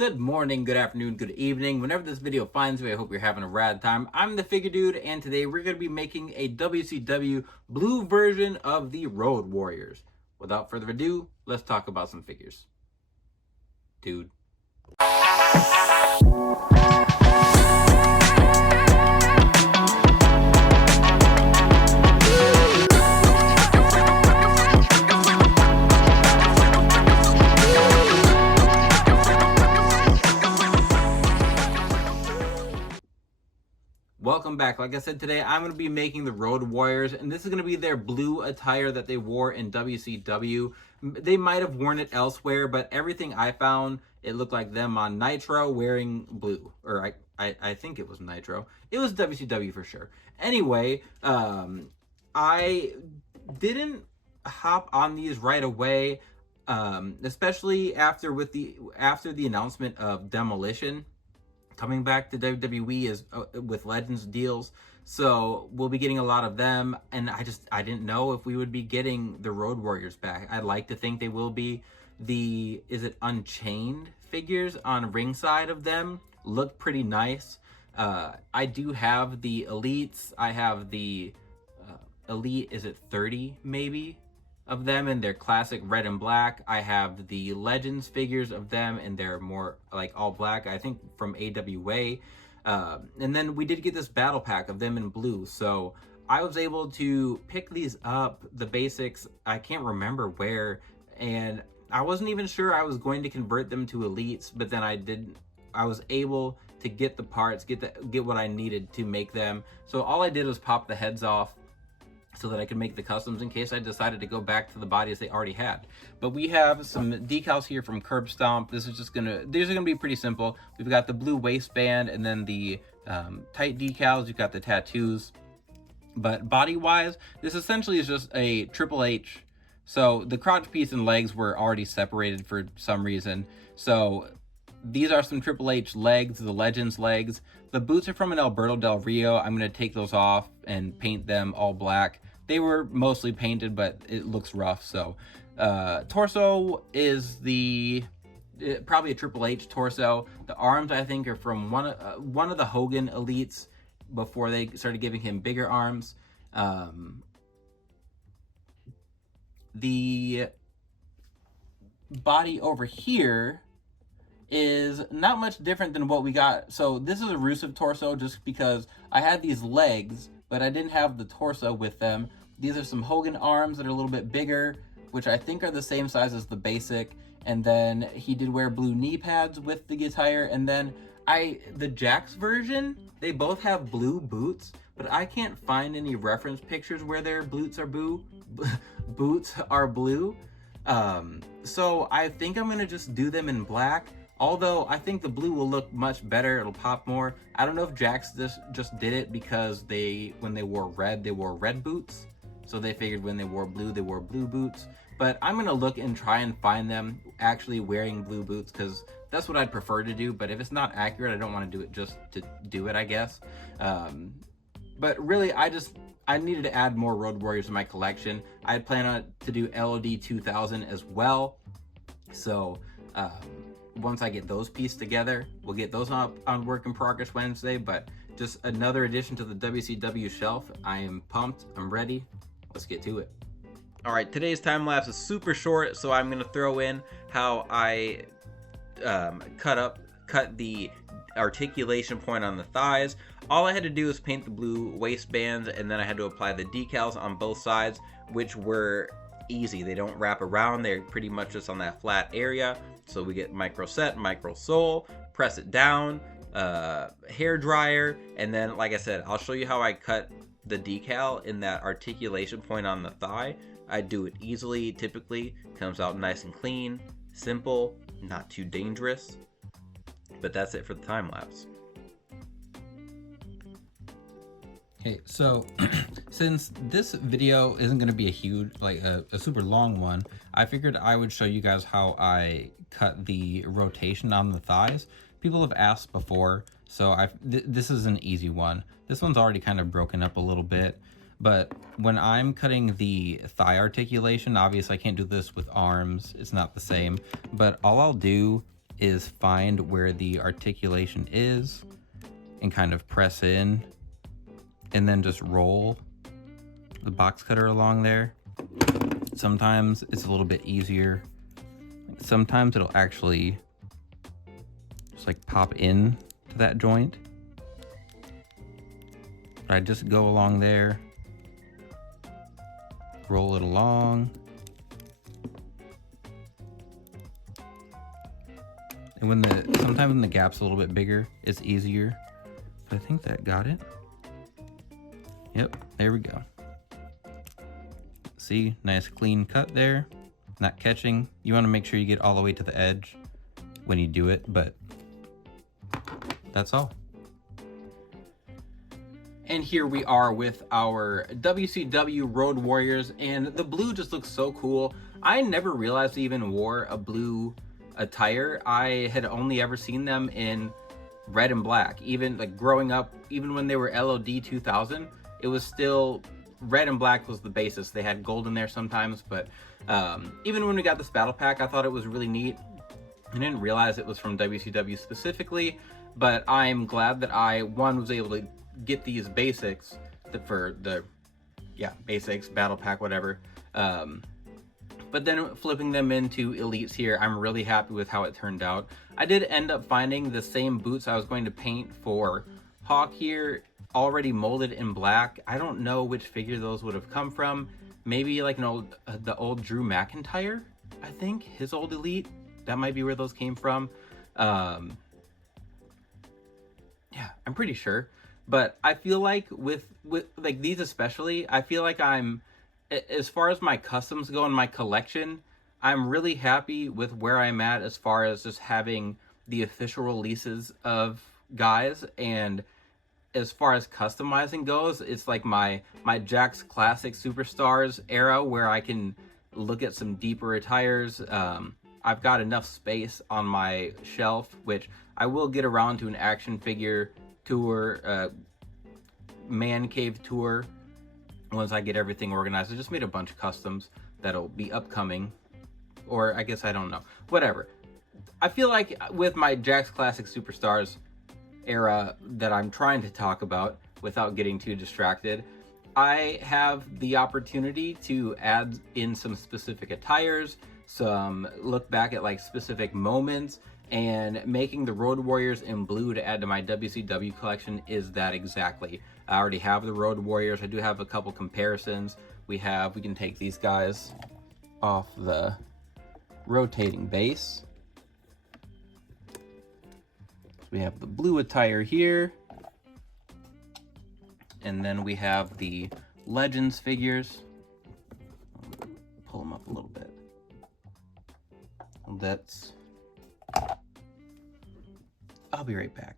Good morning, good afternoon, good evening. Whenever this video finds you, I hope you're having a rad time. I'm the Figure Dude, and today we're going to be making a WCW blue version of the Road Warriors. Without further ado, let's talk about some figures. Dude. Welcome back. Like I said, today I'm going to be making the Road Warriors, and this is going to be their blue attire that they wore in WCW. They might have worn it elsewhere, but everything I found, it looked like them on Nitro wearing blue. Or I think it was Nitro. It was WCW for sure. Anyway, I didn't hop on these right away, especially after the announcement of Demolition coming back to WWE is with Legends deals, so we'll be getting a lot of them, and I didn't know if we would be getting the Road Warriors back. I'd like to think they will be. The Unchained figures on ringside of them look pretty nice. I do have the Elites. I have the Elite, 30 maybe, of them in their classic red and black. I have the Legends figures of them and they're more like all black, I think from AWA. And then we did get this battle pack of them in blue. So I was able to pick these up, the basics, I can't remember where, and I wasn't even sure I was going to convert them to Elites, but then I was able to get the parts, get what I needed to make them. So all I did was pop the heads off so that I could make the customs in case I decided to go back to the bodies they already had. But we have some decals here from Curb Stomp. These are gonna be pretty simple. We've got the blue waistband and then the tight decals. You've got the tattoos. But body-wise, this essentially is just a Triple H. So the crotch piece and legs were already separated for some reason. So these are some Triple H legs, the Legends legs. The boots are from an Alberto Del Rio. I'm going to take those off and paint them all black. They were mostly painted, but it looks rough. So torso is probably a Triple H torso. The arms, I think, are from one of the Hogan Elites before they started giving him bigger arms. The body over here is not much different than what we got. So this is a Rusev torso just because I had these legs, but I didn't have the torso with them. These are some Hogan arms that are a little bit bigger, which I think are the same size as the basic. And then he did wear blue knee pads with the attire. And then the Jax version, they both have blue boots, but I can't find any reference pictures where their boots are blue. So I think I'm gonna just do them in black. Although I think the blue will look much better, it'll pop more. I don't know if Jax just did it because when they wore red boots. So they figured when they wore blue boots. But I'm gonna look and try and find them actually wearing blue boots because that's what I'd prefer to do. But if it's not accurate, I don't want to do it just to do it, I guess. But really, I needed to add more Road Warriors in my collection. I had planned to do LOD 2000 as well. So once I get those pieced together, we'll get those up on Work in Progress Wednesday, but just another addition to the WCW shelf. I am pumped, I'm ready, let's get to it. All right, today's time lapse is super short, so I'm gonna throw in how I cut the articulation point on the thighs. All I had to do was paint the blue waistbands, and then I had to apply the decals on both sides, which were easy. They don't wrap around, they're pretty much just on that flat area. So we get micro set, micro sole, press it down, hair dryer, and then like I said, I'll show you how I cut the decal in that articulation point on the thigh. I do it easily, typically, comes out nice and clean, simple, not too dangerous. But that's it for the time lapse. Okay, so since this video isn't going to be a huge, a super long one, I figured I would show you guys how I cut the rotation on the thighs. People have asked before, so this is an easy one. This one's already kind of broken up a little bit, but when I'm cutting the thigh articulation, obviously I can't do this with arms, it's not the same, but all I'll do is find where the articulation is and kind of press in and then just roll the box cutter along there. Sometimes it's a little bit easier. Sometimes it'll actually just like pop in to that joint. But I just go along there, roll it along. And sometimes when the gap's a little bit bigger, it's easier. But I think that got it. Yep, there we go. See, nice clean cut there. Not catching. You want to make sure you get all the way to the edge when you do it, but that's all. And here we are with our WCW Road Warriors, and the blue just looks so cool. I never realized they even wore a blue attire. I had only ever seen them in red and black. Even like growing up, even when they were LOD 2000, it was still red and black was the basis. They had gold in there sometimes, but even when we got this battle pack, I thought it was really neat. I didn't realize it was from WCW specifically, but I'm glad that I, one, was able to get these basics for the, basics, battle pack, whatever. But then flipping them into elites here, I'm really happy with how it turned out. I did end up finding the same boots I was going to paint for Hawk here, already molded in black. I don't know which figure those would have come from. Maybe like the old Drew McIntyre, I think, his old elite. That might be where those came from. Yeah, I'm pretty sure. But I feel like with like these especially, I feel like I'm, as far as my customs go in my collection, I'm really happy with where I'm at as far as just having the official releases of guys. And as far as customizing goes, it's like my Jakks Classic Superstars era where I can look at some deeper attires. I've got enough space on my shelf, which I will get around to an action figure tour, man cave tour once I get everything organized. I just made a bunch of customs that'll be upcoming, or I guess I don't know, whatever. I feel like with my Jakks Classic Superstars era that I'm trying to talk about without getting too distracted, I have the opportunity to add in some specific attires, some look back at like specific moments, and making the Road Warriors in blue to add to my WCW collection is that exactly. I already have the Road Warriors. I do have a couple comparisons. We can take these guys off the rotating base. We have the blue attire here. And then we have the Legends figures. Pull them up a little bit. I'll be right back.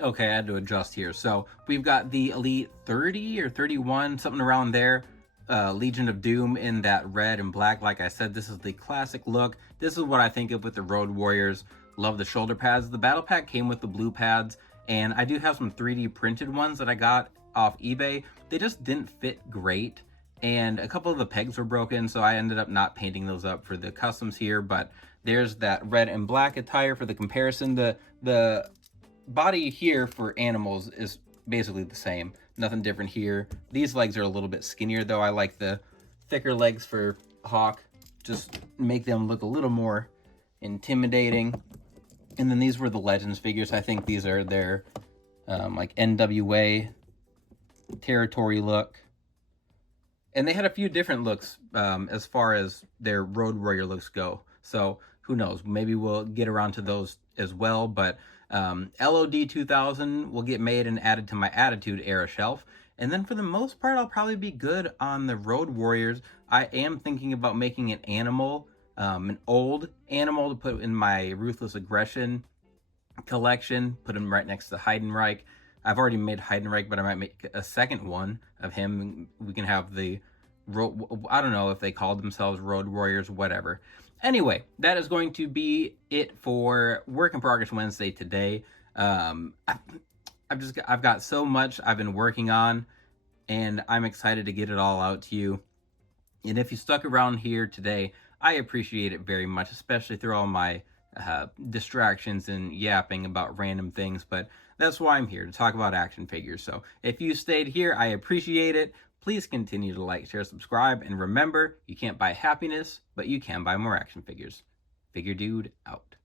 Okay, I had to adjust here. So we've got the Elite 30 or 31, something around there. Legion of Doom in that red and black. Like I said, this is the classic look. This is what I think of with the Road Warriors. Love the shoulder pads. The battle pack came with the blue pads, and I do have some 3D printed ones that I got off eBay. They just didn't fit great, and a couple of the pegs were broken, so I ended up not painting those up for the customs here. But there's that red and black attire for the comparison. The body here for animals is basically the same. Nothing different here. These legs are a little bit skinnier though. I like the thicker legs for Hawk. Just make them look a little more intimidating. And then these were the Legends figures. I think these are their like NWA territory look. And they had a few different looks as far as their Road Warrior looks go. So who knows? Maybe we'll get around to those as well. But LOD 2000 will get made and added to my Attitude Era shelf. And then for the most part, I'll probably be good on the Road Warriors. I am thinking about making an animal, an old animal to put in my Ruthless Aggression collection. Put him right next to Heidenreich. I've already made Heidenreich, but I might make a second one of him. We can have the, I don't know if they called themselves Road Warriors, whatever. Anyway, that is going to be it for Work in Progress Wednesday today. I've got so much I've been working on, and I'm excited to get it all out to you. And if you stuck around here today, I appreciate it very much, especially through all my distractions and yapping about random things, but that's why I'm here, to talk about action figures. So if you stayed here, I appreciate it. Please continue to like, share, subscribe, and remember, you can't buy happiness, but you can buy more action figures. Figure Dude out.